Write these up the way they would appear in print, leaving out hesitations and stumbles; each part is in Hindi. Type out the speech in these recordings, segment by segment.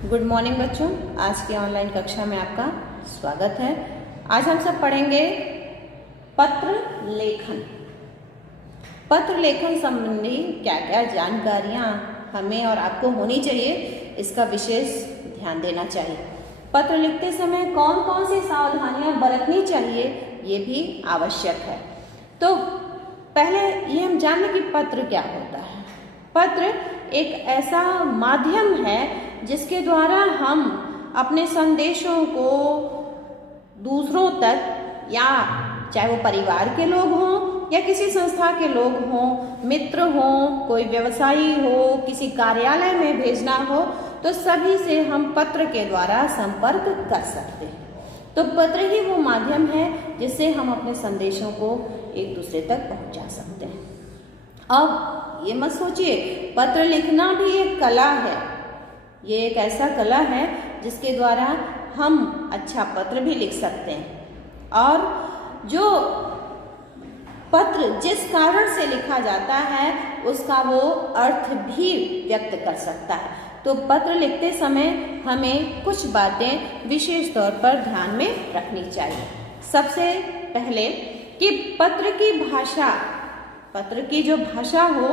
गुड मॉर्निंग बच्चों, आज की ऑनलाइन कक्षा में आपका स्वागत है। आज हम सब पढ़ेंगे पत्र लेखन। पत्र लेखन संबंधी क्या क्या जानकारियाँ हमें और आपको होनी चाहिए, इसका विशेष ध्यान देना चाहिए। पत्र लिखते समय कौन कौन सी सावधानियाँ बरतनी चाहिए, ये भी आवश्यक है। तो पहले ये हम जान लें कि पत्र क्या होता है। पत्र एक ऐसा माध्यम है जिसके द्वारा हम अपने संदेशों को दूसरों तक, या चाहे वो परिवार के लोग हों या किसी संस्था के लोग हों, मित्र हों, कोई व्यवसायी हो, किसी कार्यालय में भेजना हो, तो सभी से हम पत्र के द्वारा संपर्क कर सकते हैं। तो पत्र ही वो माध्यम है जिससे हम अपने संदेशों को एक दूसरे तक पहुंचा सकते हैं। अब ये मत सोचिए, पत्र लिखना भी एक कला है। ये एक ऐसा कला है जिसके द्वारा हम अच्छा पत्र भी लिख सकते हैं, और जो पत्र जिस कारण से लिखा जाता है उसका वो अर्थ भी व्यक्त कर सकता है। तो पत्र लिखते समय हमें कुछ बातें विशेष तौर पर ध्यान में रखनी चाहिए। सबसे पहले कि पत्र की जो भाषा हो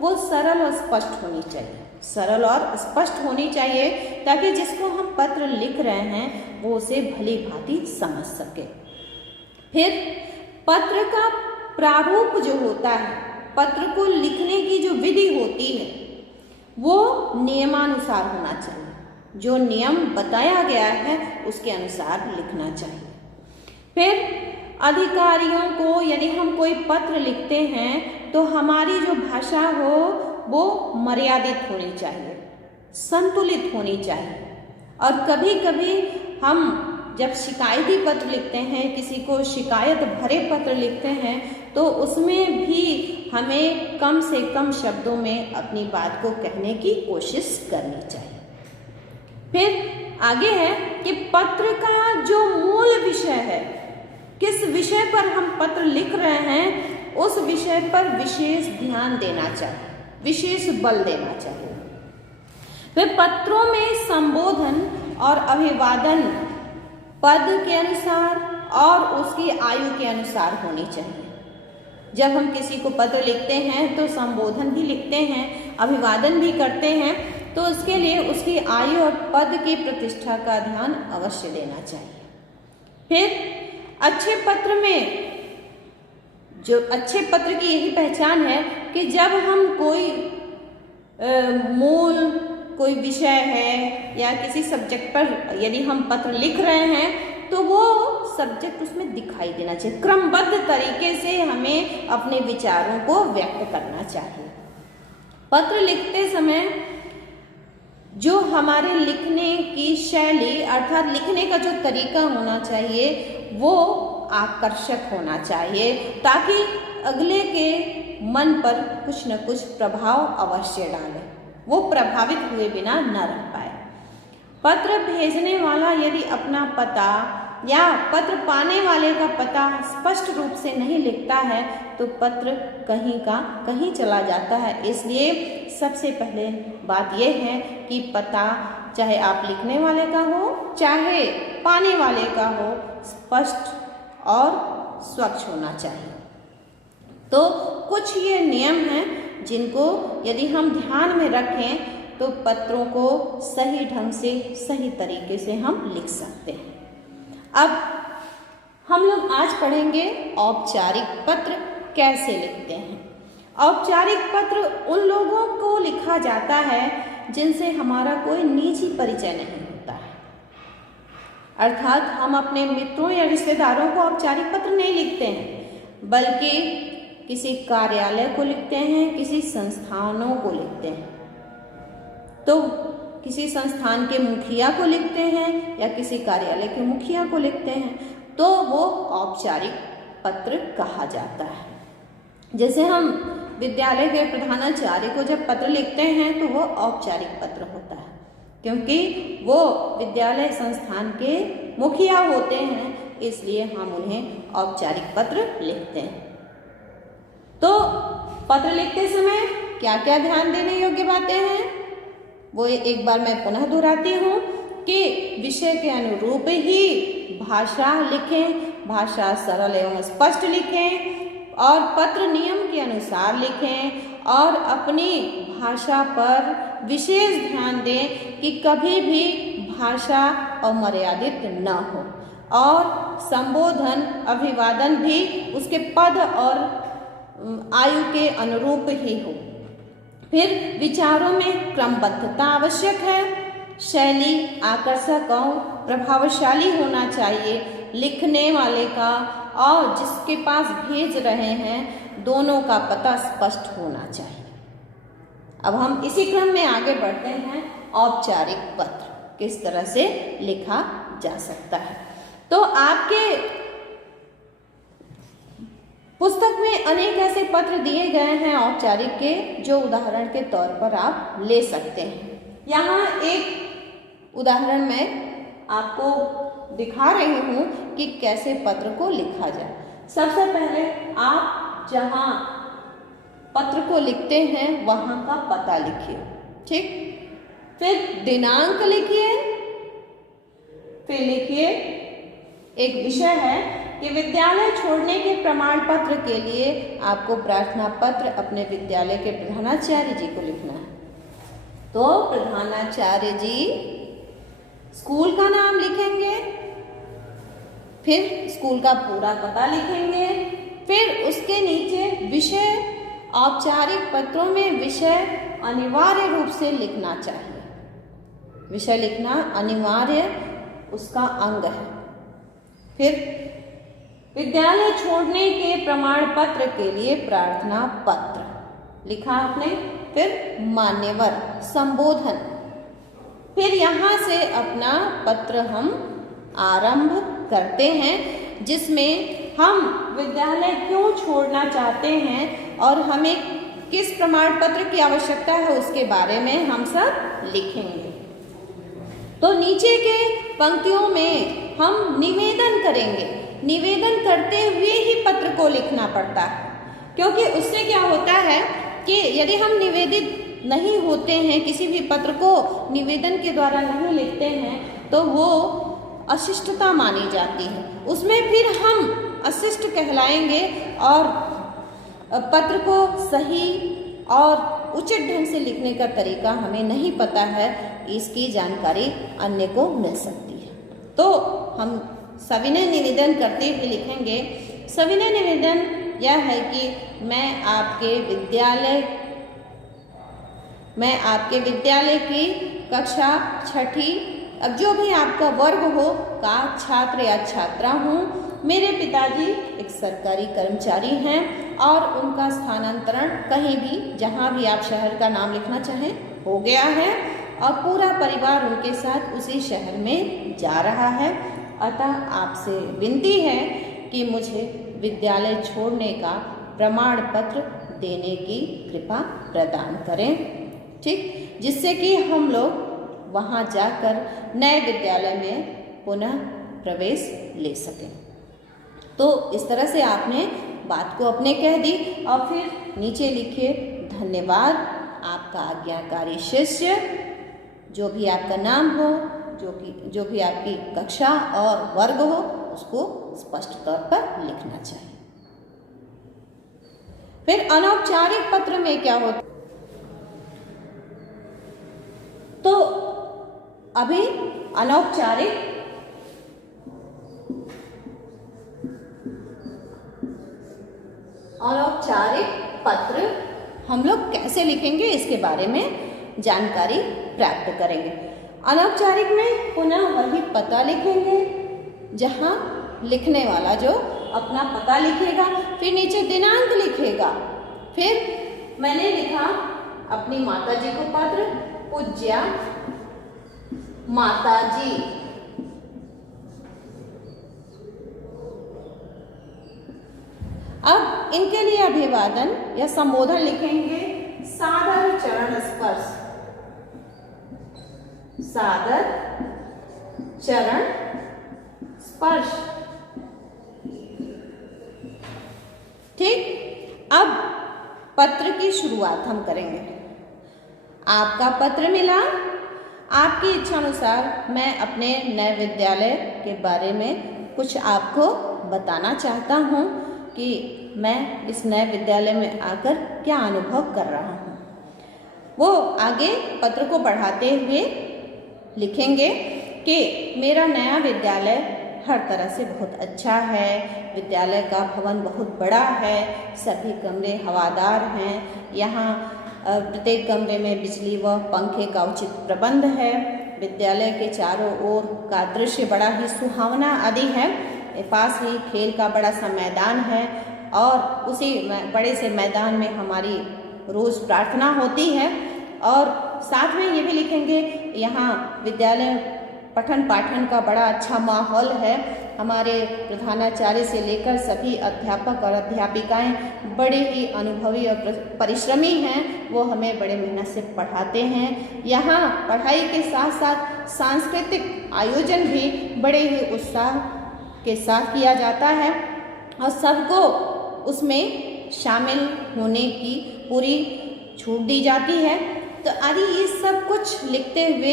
वो सरल और स्पष्ट होनी चाहिए। सरल और स्पष्ट होनी चाहिए ताकि जिसको हम पत्र लिख रहे हैं वो उसे भली भांति समझ सके। फिर पत्र का प्रारूप जो होता है, पत्र को लिखने की जो विधि होती है वो नियमानुसार होना चाहिए। जो नियम बताया गया है उसके अनुसार लिखना चाहिए। फिर अधिकारियों को यदि हम कोई पत्र लिखते हैं तो हमारी जो भाषा हो वो मर्यादित होनी चाहिए, संतुलित होनी चाहिए। और कभी कभी हम जब शिकायती पत्र लिखते हैं, किसी को शिकायत भरे पत्र लिखते हैं, तो उसमें भी हमें कम से कम शब्दों में अपनी बात को कहने की कोशिश करनी चाहिए। फिर आगे है कि पत्र का जो मूल विषय है, किस विषय पर हम पत्र लिख रहे हैं, उस विषय पर विशेष ध्यान देना चाहिए, विशेष बल देना चाहिए। फिर पत्रों में संबोधन और अभिवादन पद के अनुसार और उसकी आयु के अनुसार होनी चाहिए। जब हम किसी को पत्र लिखते हैं तो संबोधन भी लिखते हैं, अभिवादन भी करते हैं, तो उसके लिए उसकी आयु और पद की प्रतिष्ठा का ध्यान अवश्य देना चाहिए। फिर अच्छे पत्र की यही पहचान है कि जब हम कोई कोई विषय है या किसी सब्जेक्ट पर यदि हम पत्र लिख रहे हैं तो वो सब्जेक्ट उसमें दिखाई देना चाहिए। क्रमबद्ध तरीके से हमें अपने विचारों को व्यक्त करना चाहिए। पत्र लिखते समय जो हमारे लिखने की शैली अर्थात लिखने का जो तरीका होना चाहिए वो आकर्षक होना चाहिए, ताकि अगले के मन पर कुछ न कुछ प्रभाव अवश्य डाले, वो प्रभावित हुए बिना न रह पाए। पत्र भेजने वाला यदि अपना पता या पत्र पाने वाले का पता स्पष्ट रूप से नहीं लिखता है तो पत्र कहीं का कहीं चला जाता है। इसलिए सबसे पहले बात यह है कि पता चाहे आप लिखने वाले का हो चाहे पाने वाले का हो, स्पष्ट और स्वच्छ होना चाहिए। तो कुछ ये नियम हैं जिनको यदि हम ध्यान में रखें तो पत्रों को सही ढंग से, सही तरीके से हम लिख सकते हैं। अब हम लोग आज पढ़ेंगे औपचारिक पत्र कैसे लिखते हैं। औपचारिक पत्र उन लोगों को लिखा जाता है जिनसे हमारा कोई निजी परिचय नहीं होता है। अर्थात हम अपने मित्रों या रिश्तेदारों को औपचारिक पत्र नहीं लिखते हैं, बल्कि किसी कार्यालय को लिखते हैं, किसी संस्थानों को लिखते हैं। तो किसी संस्थान के मुखिया को लिखते हैं या किसी कार्यालय के मुखिया को लिखते हैं, तो वो औपचारिक पत्र कहा जाता है। जैसे हम विद्यालय के प्रधानाचार्य को जब पत्र लिखते हैं तो वो औपचारिक पत्र होता है, क्योंकि वो विद्यालय संस्थान के मुखिया होते हैं, इसलिए हम उन्हें औपचारिक पत्र लिखते हैं। तो पत्र लिखते समय क्या क्या ध्यान देने योग्य बातें हैं? वो एक बार मैं पुनः दोहराती हूँ कि विषय के अनुरूप ही भाषा लिखें, भाषा सरल एवं स्पष्ट लिखें और पत्र नियम के अनुसार लिखें और अपनी भाषा पर विशेष ध्यान दें कि कभी भी भाषा अमर्यादित न हो और संबोधन अभिवादन भी उसके पद और आयु के अनुरूप ही हो। फिर विचारों में क्रमबद्धता आवश्यक है। शैली आकर्षक और प्रभावशाली होना चाहिए। लिखने वाले का और जिसके पास भेज रहे हैं दोनों का पता स्पष्ट होना चाहिए। अब हम इसी क्रम में आगे बढ़ते हैं। औपचारिक पत्र किस तरह से लिखा जा सकता है। तो आपके पुस्तक में अनेक ऐसे पत्र दिए गए हैं औपचारिक के, जो उदाहरण के तौर पर आप ले सकते हैं। यहाँ एक उदाहरण मैं आपको दिखा रही हूँ कि कैसे पत्र को लिखा जाए। सबसे पहले आप जहाँ पत्र को लिखते हैं वहाँ का पता लिखिए, ठीक। फिर दिनांक लिखिए। फिर लिखिए एक विषय है कि विद्यालय छोड़ने के प्रमाण पत्र के लिए आपको प्रार्थना पत्र अपने विद्यालय के प्रधानाचार्य जी को लिखना है। तो प्रधानाचार्य जी स्कूल का नाम लिखेंगे, फिर स्कूल का पूरा पता लिखेंगे, फिर उसके नीचे विषय। औपचारिक पत्रों में विषय अनिवार्य रूप से लिखना चाहिए। विषय लिखना अनिवार्य उसका अंग है। फिर विद्यालय छोड़ने के प्रमाण पत्र के लिए प्रार्थना पत्र लिखा आपने। फिर मान्यवर संबोधन। फिर यहाँ से अपना पत्र हम आरंभ करते हैं, जिसमें हम विद्यालय क्यों छोड़ना चाहते हैं और हमें किस प्रमाण पत्र की आवश्यकता है उसके बारे में हम सब लिखेंगे। तो नीचे के पंक्तियों में हम निवेदन करेंगे। निवेदन करते हुए ही पत्र को लिखना पड़ता है, क्योंकि उससे क्या होता है कि यदि हम निवेदित नहीं होते हैं, किसी भी पत्र को निवेदन के द्वारा नहीं लिखते हैं, तो वो अशिष्टता मानी जाती है। उसमें फिर हम अशिष्ट कहलाएंगे और पत्र को सही और उचित ढंग से लिखने का तरीका हमें नहीं पता है, इसकी जानकारी अन्य को मिल सकती है। तो हम सविनय निवेदन करते हुए लिखेंगे। सविनय निवेदन यह है कि मैं आपके विद्यालय की कक्षा 6ठी, अब जो भी आपका वर्ग हो, का छात्र या छात्रा हूँ। मेरे पिताजी एक सरकारी कर्मचारी हैं और उनका स्थानांतरण कहीं भी, जहाँ भी आप शहर का नाम लिखना चाहें, हो गया है और पूरा परिवार उनके साथ उसी शहर में जा रहा है। अतः आपसे विनती है कि मुझे विद्यालय छोड़ने का प्रमाण पत्र देने की कृपा प्रदान करें, ठीक, जिससे कि हम लोग वहाँ जाकर नए विद्यालय में पुनः प्रवेश ले सकें। तो इस तरह से आपने बात को अपने कह दी और फिर नीचे लिखिए धन्यवाद आपका आज्ञाकारी शिष्य। जो भी आपका नाम हो, जो भी आपकी कक्षा और वर्ग हो, उसको स्पष्ट तौर पर लिखना चाहिए। फिर अनौपचारिक पत्र में क्या होता, तो अभी अनौपचारिक पत्र हम लोग कैसे लिखेंगे इसके बारे में जानकारी प्राप्त करेंगे। अनौपचारिक में पुनः वही पता लिखेंगे, जहाँ लिखने वाला जो अपना पता लिखेगा, फिर नीचे दिनांक लिखेगा। फिर मैंने लिखा अपनी माताजी को पत्र, पूज्या माताजी। अब इनके लिए अभिवादन या संबोधन लिखेंगे सादर चरण स्पर्श। सादर चरण स्पर्श, ठीक। अब पत्र की शुरुआत हम करेंगे। आपका पत्र मिला। आपकी इच्छानुसार मैं अपने नए विद्यालय के बारे में कुछ आपको बताना चाहता हूँ कि मैं इस नए विद्यालय में आकर क्या अनुभव कर रहा हूँ। वो आगे पत्र को बढ़ाते हुए लिखेंगे कि मेरा नया विद्यालय हर तरह से बहुत अच्छा है, विद्यालय का भवन बहुत बड़ा है, सभी कमरे हवादार हैं, यहाँ प्रत्येक कमरे में बिजली व पंखे का उचित प्रबंध है, विद्यालय के चारों ओर का दृश्य बड़ा ही सुहावना आदि है, पास ही खेल का बड़ा सा मैदान है और उसी बड़े से मैदान में हमारी रोज़ प्रार्थना होती है। और साथ में ये भी लिखेंगे यहाँ विद्यालय पठन पाठन का बड़ा अच्छा माहौल है, हमारे प्रधानाचार्य से लेकर सभी अध्यापक और अध्यापिकाएं बड़े ही अनुभवी और परिश्रमी हैं, वो हमें बड़े मेहनत से पढ़ाते हैं। यहाँ पढ़ाई के साथ साथ सांस्कृतिक आयोजन भी बड़े ही उत्साह के साथ किया जाता है और सबको उसमें शामिल होने की पूरी छूट दी जाती है। तो आदि ये सब कुछ लिखते हुए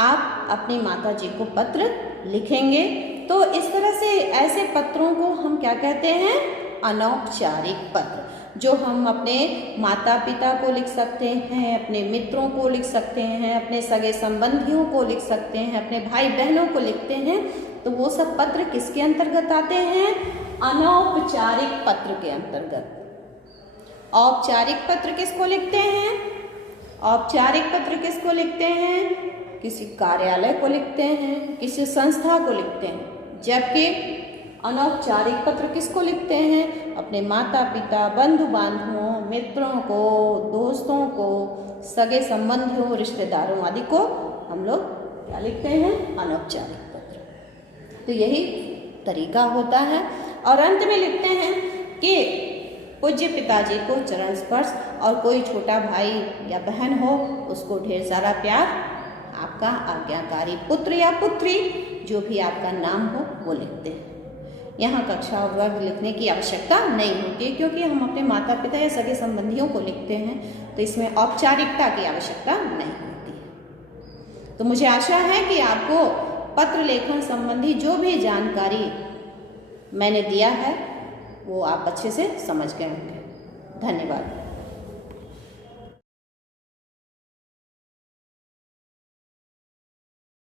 आप अपनी माता जी को पत्र लिखेंगे। तो इस तरह से ऐसे पत्रों को हम क्या कहते हैं? अनौपचारिक पत्र, जो हम अपने माता पिता को लिख सकते हैं, अपने मित्रों को लिख सकते हैं, अपने सगे संबंधियों को लिख सकते हैं, अपने भाई बहनों को लिखते हैं। तो वो सब पत्र किसके अंतर्गत आते हैं? अनौपचारिक पत्र के अंतर्गत। औपचारिक पत्र किसको लिखते हैं? औपचारिक पत्र किसको लिखते हैं? किसी कार्यालय को लिखते हैं, किसी संस्था को लिखते हैं। जबकि अनौपचारिक पत्र किसको लिखते हैं? अपने माता पिता, बंधु बांधवों, मित्रों को, दोस्तों को, सगे संबंधियों, रिश्तेदारों आदि को हम लोग क्या लिखते हैं? अनौपचारिक पत्र। तो यही तरीका होता है। और अंत में लिखते हैं कि पूज्य पिताजी को चरण स्पर्श, और कोई छोटा भाई या बहन हो उसको ढेर सारा प्यार, आपका आज्ञाकारी पुत्र या पुत्री, जो भी आपका नाम हो वो लिखते हैं। यहाँ कक्षा और वर्ग लिखने की आवश्यकता नहीं होती, क्योंकि हम अपने माता पिता या सगे संबंधियों को लिखते हैं, तो इसमें औपचारिकता की आवश्यकता नहीं होती है। तो मुझे आशा है कि आपको पत्र लेखन संबंधी जो भी जानकारी मैंने दिया है वो आप अच्छे से समझ गए होंगे। धन्यवाद।